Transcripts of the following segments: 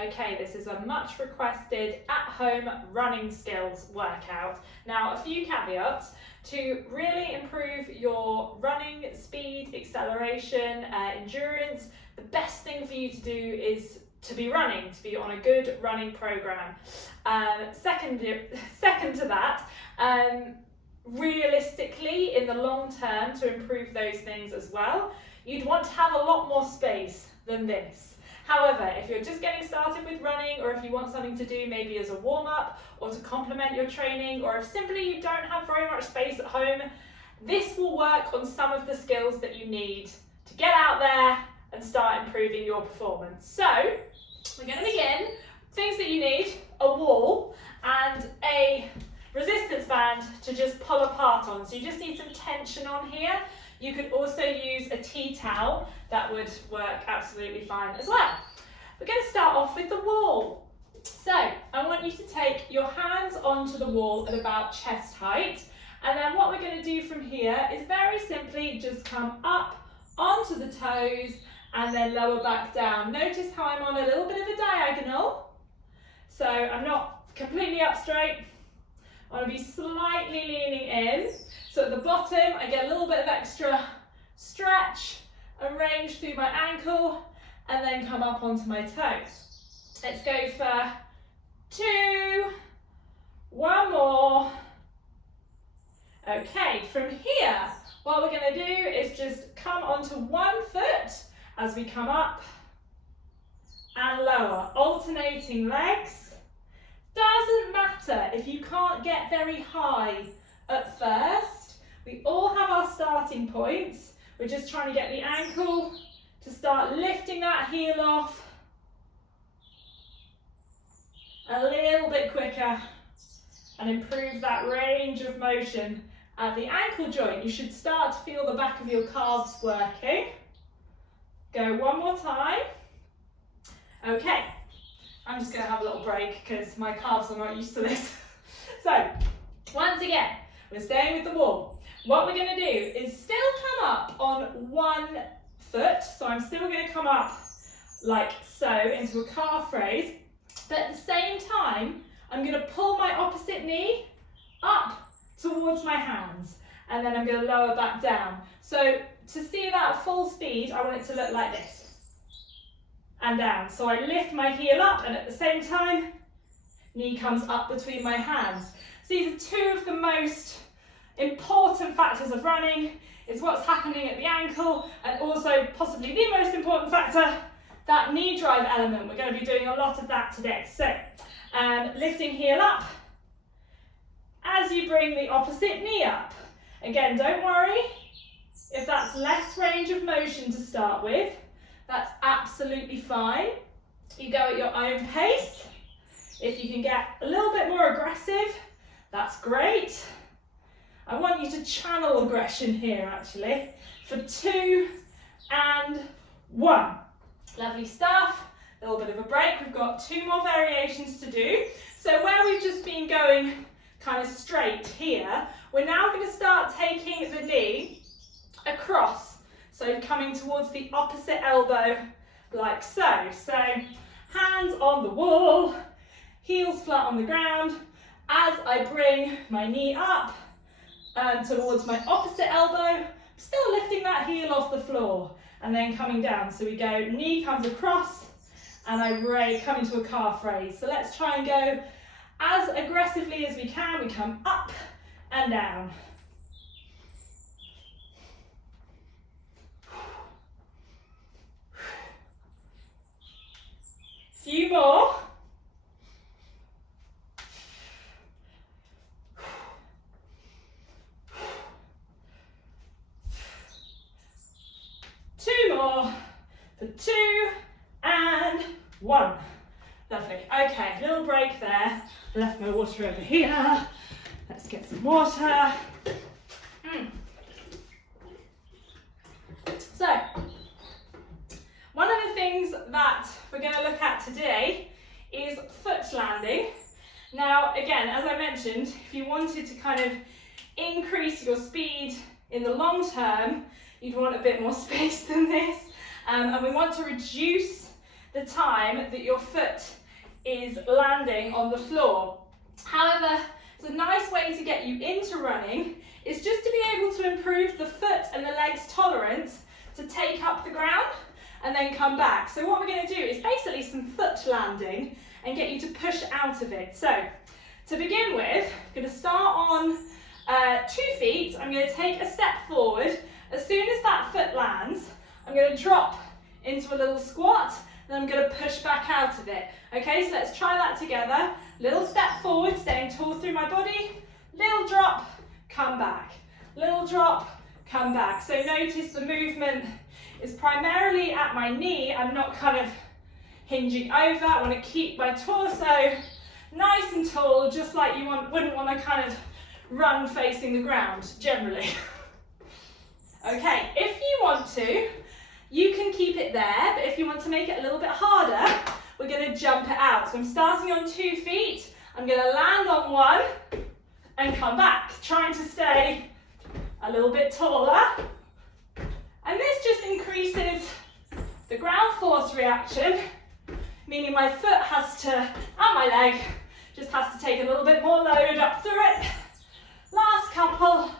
Okay, this is a much requested at-home running skills workout. Now, a few caveats. To really improve your running speed, acceleration, endurance, the best thing for you to do is to be running, to be on a good running program. Second to that, realistically, in the long term, to improve those things as well, you'd want to have a lot more space than this. However, if you're just getting started with running, or if you want something to do maybe as a warm-up or to complement your training, or if simply you don't have very much space at home, this will work on some of the skills that you need to get out there and start improving your performance. So, we're going to begin. Things that you need: a wall and a resistance band to just pull apart on. So you just need some tension on here. You could also use a tea towel. That would work absolutely fine as well. We're going to start off with the wall. So I want you to take your hands onto the wall at about chest height. And then what we're going to do from here is very simply just come up onto the toes and then lower back down. Notice how I'm on a little bit of a diagonal. So I'm not completely up straight. I want to be slightly leaning in. So at the bottom, I get a little bit of extra stretch and range through my ankle, and then come up onto my toes. Let's go for 2, 1 more. Okay, from here, what we're going to do is just come onto one foot as we come up and lower, alternating legs. Doesn't matter if you can't get very high at first. We all have our starting points. We're just trying to get the ankle to start lifting that heel off a little bit quicker and improve that range of motion at the ankle joint. You should start to feel the back of your calves working. Go one more time. Okay, I'm just going to have a little break because my calves are not used to this. So, once again, we're staying with the wall. What we're going to do is still come up on one foot. So I'm still going to come up like so into a calf raise. But at the same time, I'm going to pull my opposite knee up towards my hands. And then I'm going to lower back down. So to see that at full speed, I want it to look like this. And down. So I lift my heel up, and at the same time, knee comes up between my hands. So these are two of the most important factors of running. Is what's happening at the ankle, and also possibly the most important factor, that knee drive element. We're going to be doing a lot of that today. So lifting heel up as you bring the opposite knee up. Again, don't worry if that's less range of motion to start with. That's absolutely fine. You go at your own pace. If you can get a little bit more aggressive, that's great. I want you to channel aggression here, actually, for 2 and 1. Lovely stuff. A little bit of a break. We've got 2 more variations to do. So where we've just been going kind of straight here, we're now going to start taking the knee across. So coming towards the opposite elbow, like so. So hands on the wall, heels flat on the ground. As I bring my knee up, and towards my opposite elbow, still lifting that heel off the floor, and then coming down. So we go, knee comes across, and I come into a calf raise. So let's try and go as aggressively as we can. We come up and down. Few more. For 2 and 1. Lovely. Okay, little break there. Left my water over here. Let's get some water. So, one of the things that we're going to look at today is foot landing. Now, again, as I mentioned, if you wanted to kind of increase your speed in the long term, you'd want a bit more space than this. And we want to reduce the the time that your foot is landing on the floor. However, it's a nice way to get you into running is just to be able to improve the foot and the legs tolerance to take up the ground and then come back. So what we're going to do is basically some foot landing and get you to push out of it. So to begin with, I'm going to start on 2 feet. I'm going to take a step forward. As soon as that foot lands, I'm going to drop into a little squat, then I'm going to push back out of it. Okay, so let's try that together. Little step forward, staying tall through my body. Little drop, come back. Little drop, come back. So notice the movement is primarily at my knee. I'm not kind of hinging over. I want to keep my torso nice and tall, just like you wouldn't want to kind of run facing the ground, generally. Okay, if you want to, you can keep it there, but if you want to make it a little bit harder, we're going to jump it out. So I'm starting on 2 feet. I'm going to land on 1 and come back, trying to stay a little bit taller. And this just increases the ground force reaction, meaning my foot has to, and my leg, just has to take a little bit more load up through it. Last couple,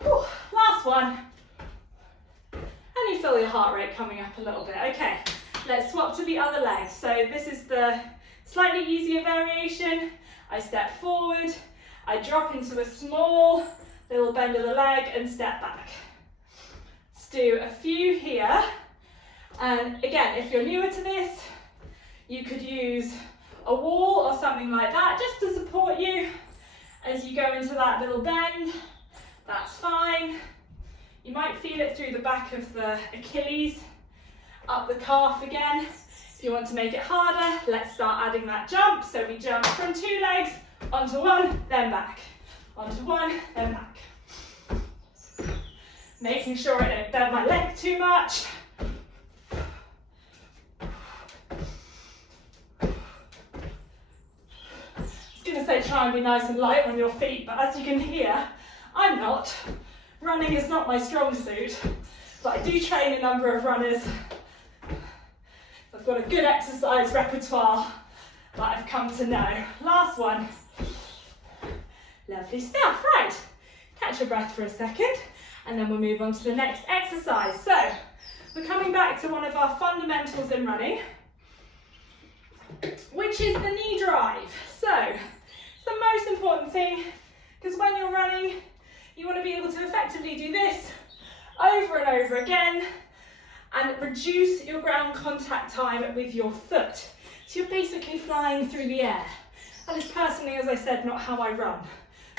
whew, last one. And you feel your heart rate coming up a little bit. Okay, let's swap to the other leg. So this is the slightly easier variation. I step forward, I drop into a small little bend of the leg and step back. Let's do a few here. And again, if you're newer to this, you could use a wall or something like that just to support you as you go into that little bend. That's fine. You might feel it through the back of the Achilles, up the calf again. If you want to make it harder, let's start adding that jump. So we jump from 2 legs onto 1, then back. Onto 1, then back. Making sure I don't bend my leg too much. I was going to say try and be nice and light on your feet, but as you can hear, I'm not. Running is not my strong suit, but I do train a number of runners. I've got a good exercise repertoire that I've come to know. Last one. Lovely stuff. Right, catch your breath for a second, and then we'll move on to the next exercise. So, we're coming back to one of our fundamentals in running, which is the knee drive. So, it's the most important thing, because when you're running, you want to be able to effectively do this over and over again and reduce your ground contact time with your foot. So you're basically flying through the air. That is personally, as I said, not how I run,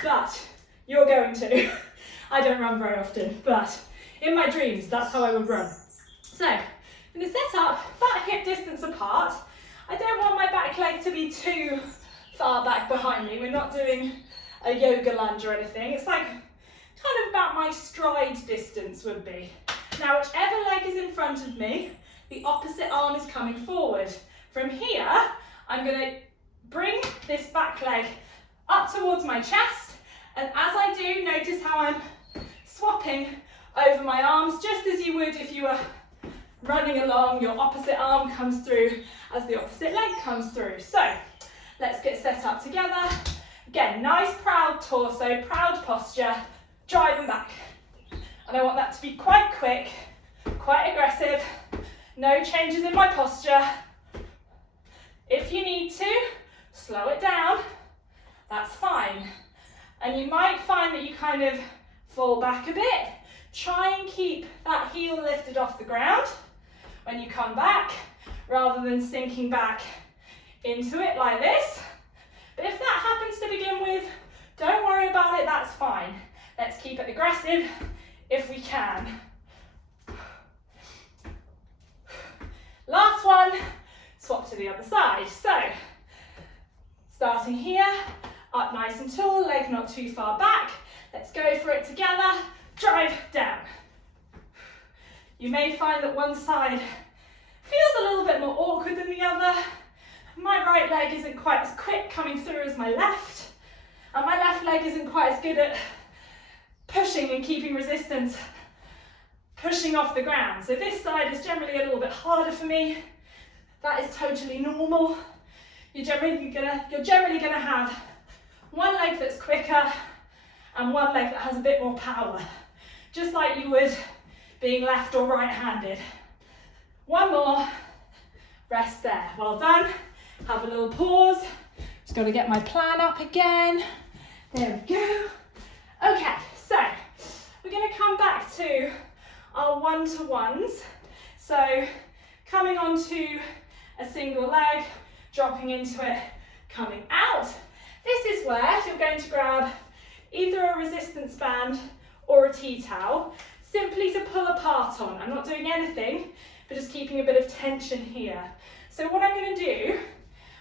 but you're going to. I don't run very often, but in my dreams, that's how I would run. So I'm going to set up about hip distance apart. I don't want my back leg to be too far back behind me. We're not doing a yoga lunge or anything. It's like kind of about my stride distance would be. Now, whichever leg is in front of me, the opposite arm is coming forward. From here, I'm going to bring this back leg up towards my chest, and as I do, notice how I'm swapping over my arms, just as you would if you were running along. Your opposite arm comes through as the opposite leg comes through. So, let's get set up together. Again, nice proud torso, proud posture. Driving back, and I want that to be quite quick, quite aggressive, no changes in my posture. If you need to, slow it down, that's fine. And you might find that you kind of fall back a bit. Try and keep that heel lifted off the ground when you come back, rather than sinking back into it like this. But if that happens to begin with, don't worry about it, that's fine. Let's keep it aggressive if we can. Last one, swap to the other side. So, starting here, up nice and tall, leg not too far back. Let's go for it together, drive down. You may find that one side feels a little bit more awkward than the other. My right leg isn't quite as quick coming through as my left, and my left leg isn't quite as good at pushing and keeping resistance, pushing off the ground. So this side is generally a little bit harder for me. That is totally normal. You're generally gonna have one leg that's quicker and one leg that has a bit more power, just like you would being left or right-handed. One more, rest there. Well done. Have a little pause. Just got to get my plan up again. There we go. Okay, so we're going to come back to our one-to-ones. So coming onto a single leg, dropping into it, coming out. This is where you're going to grab either a resistance band or a tea towel, simply to pull apart on. I'm not doing anything, but just keeping a bit of tension here. So what I'm going to do,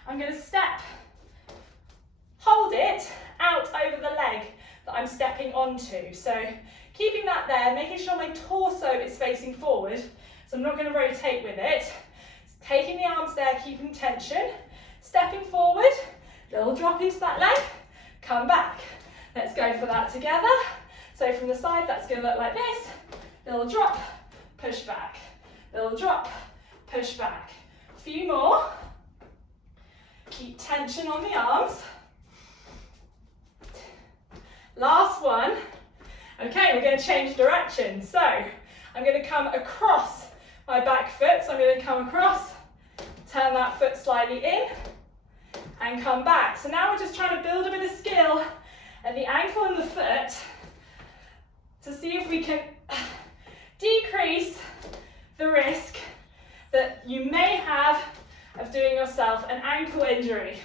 I'm going to hold it out over the leg that I'm stepping onto. So keeping that there, making sure my torso is facing forward, so I'm not going to rotate with it. Taking the arms there, keeping tension, stepping forward, little drop into that leg, come back. Let's go for that together. So from the side, that's going to look like this. Little drop, push back. Little drop, push back. A few more. Keep tension on the arms. Last one. Okay, we're going to change direction. So I'm going to come across my back foot. So I'm going to come across, turn that foot slightly in, and come back. So now we're just trying to build a bit of skill at the ankle and the foot to see if we can decrease the risk that you may have of doing yourself an ankle injury.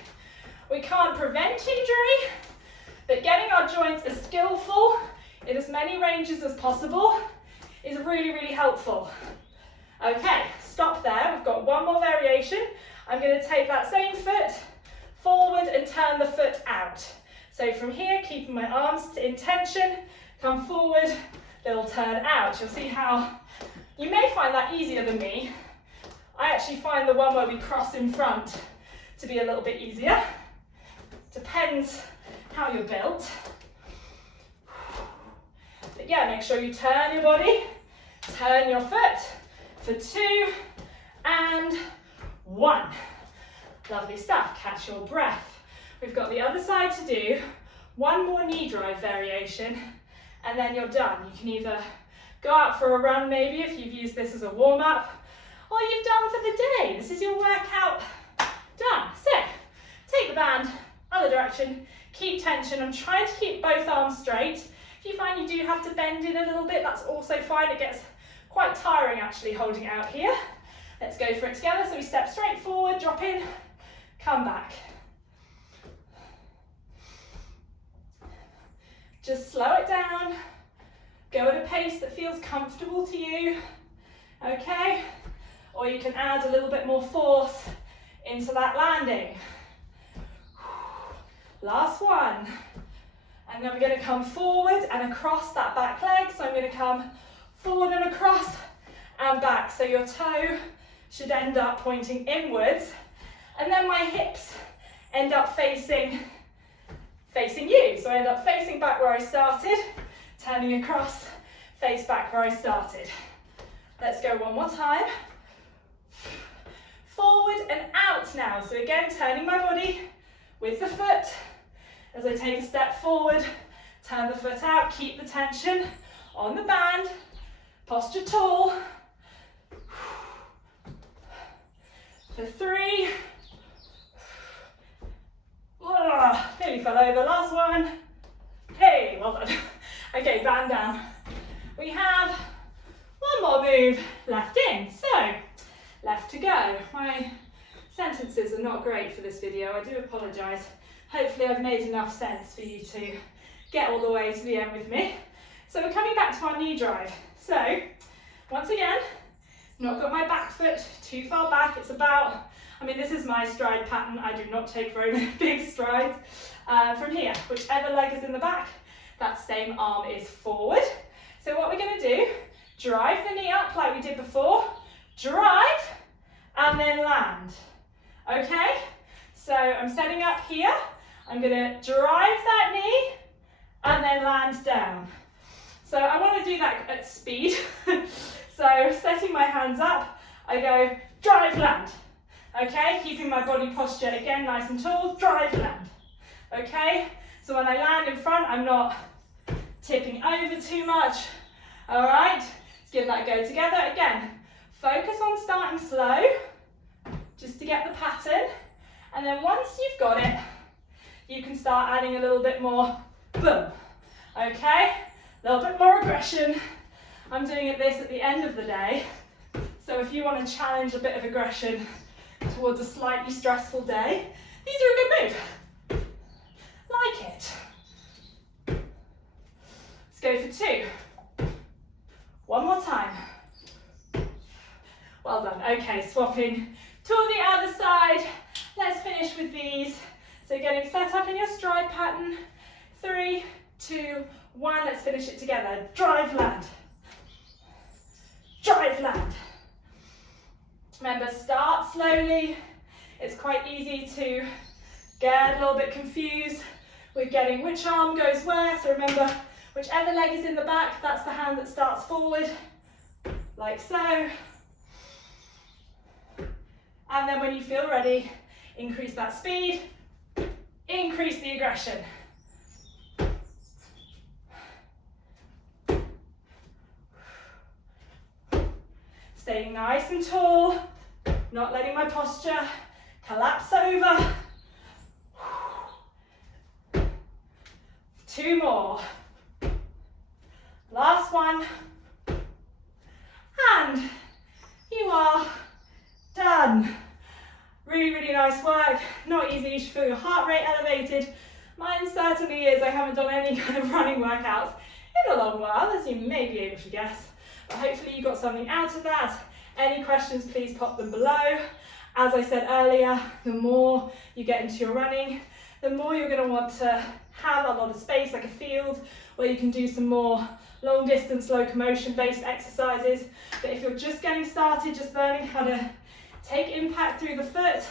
We can't prevent injury, but getting our joints as skillful in as many ranges as possible is really, really helpful. Okay, stop there. We've got one more variation. I'm going to take that same foot forward and turn the foot out. So from here, keeping my arms in tension, come forward, little turn out. You'll see how you may find that easier than me. I actually find the one where we cross in front to be a little bit easier. Depends how you're built. But yeah, make sure you turn your body, turn your foot for 2 and 1. Lovely stuff, catch your breath. We've got the other side to do. One more knee drive variation, and then you're done. You can either go out for a run maybe if you've used this as a warm-up, or you've done for the day. This is your workout done. So, take the band, other direction, keep tension. I'm trying to keep both arms straight. If you find you do have to bend in a little bit, that's also fine. It gets quite tiring actually holding it out here. Let's go for it together. So we step straight forward, drop in, come back. Just slow it down. Go at a pace that feels comfortable to you. Okay? Or you can add a little bit more force into that landing. Last one. And then we're going to come forward and across that back leg. So I'm going to come forward and across and back. So your toe should end up pointing inwards. And then my hips end up facing you. So I end up facing back where I started, turning across, face back where I started. Let's go one more time. Forward and out now. So again, turning my body with the foot. As I take a step forward, turn the foot out, keep the tension on the band, posture tall. For 3. Nearly fell over, last one. Hey, well done. Okay, band down. We have one more move left in. So, left to go. My sentences are not great for this video, I do apologise. Hopefully I've made enough sense for you to get all the way to the end with me. So we're coming back to our knee drive. So, once again, not got my back foot too far back. It's about, this is my stride pattern. I do not take very big strides. From here, whichever leg is in the back, that same arm is forward. So what we're going to do, drive the knee up like we did before, drive, and then land. Okay? So I'm setting up here. I'm going to drive that knee, and then land down. So I want to do that at speed. So setting my hands up, I go drive, land. Okay, keeping my body posture again nice and tall, drive land. Okay, so when I land in front, I'm not tipping over too much. All right, let's give that a go together. Again, focus on starting slow, just to get the pattern. And then once you've got it, you can start adding a little bit more boom. Okay, a little bit more aggression. I'm doing this at the end of the day. So if you want to challenge a bit of aggression towards a slightly stressful day, these are a good move. Like it. Let's go for 2. One more time. Well done. Okay, swapping to the other side. Let's finish with these. So getting set up in your stride pattern. 3, 2, 1. Let's finish it together. Drive land. Drive land. Remember, start slowly. It's quite easy to get a little bit confused with getting which arm goes where. So remember, whichever leg is in the back, that's the hand that starts forward, like so. And then when you feel ready, increase that speed, increase the aggression. Staying nice and tall, not letting my posture collapse over. 2 more. Last one. And you are done. Really, really nice work. Not easy, you should feel your heart rate elevated. Mine certainly is. I haven't done any kind of running workouts in a long while, as you may be able to guess. But hopefully you got something out of that. Any questions, please pop them below. As I said earlier, the more you get into your running, the more you're going to want to have a lot of space, like a field, where you can do some more long distance locomotion based exercises. But if you're just getting started, just learning how to take impact through the foot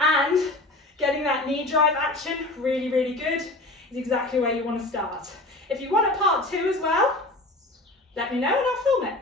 and getting that knee drive action really, really good, is exactly where you want to start. If you want a part 2 as well, let me know and I'll film it.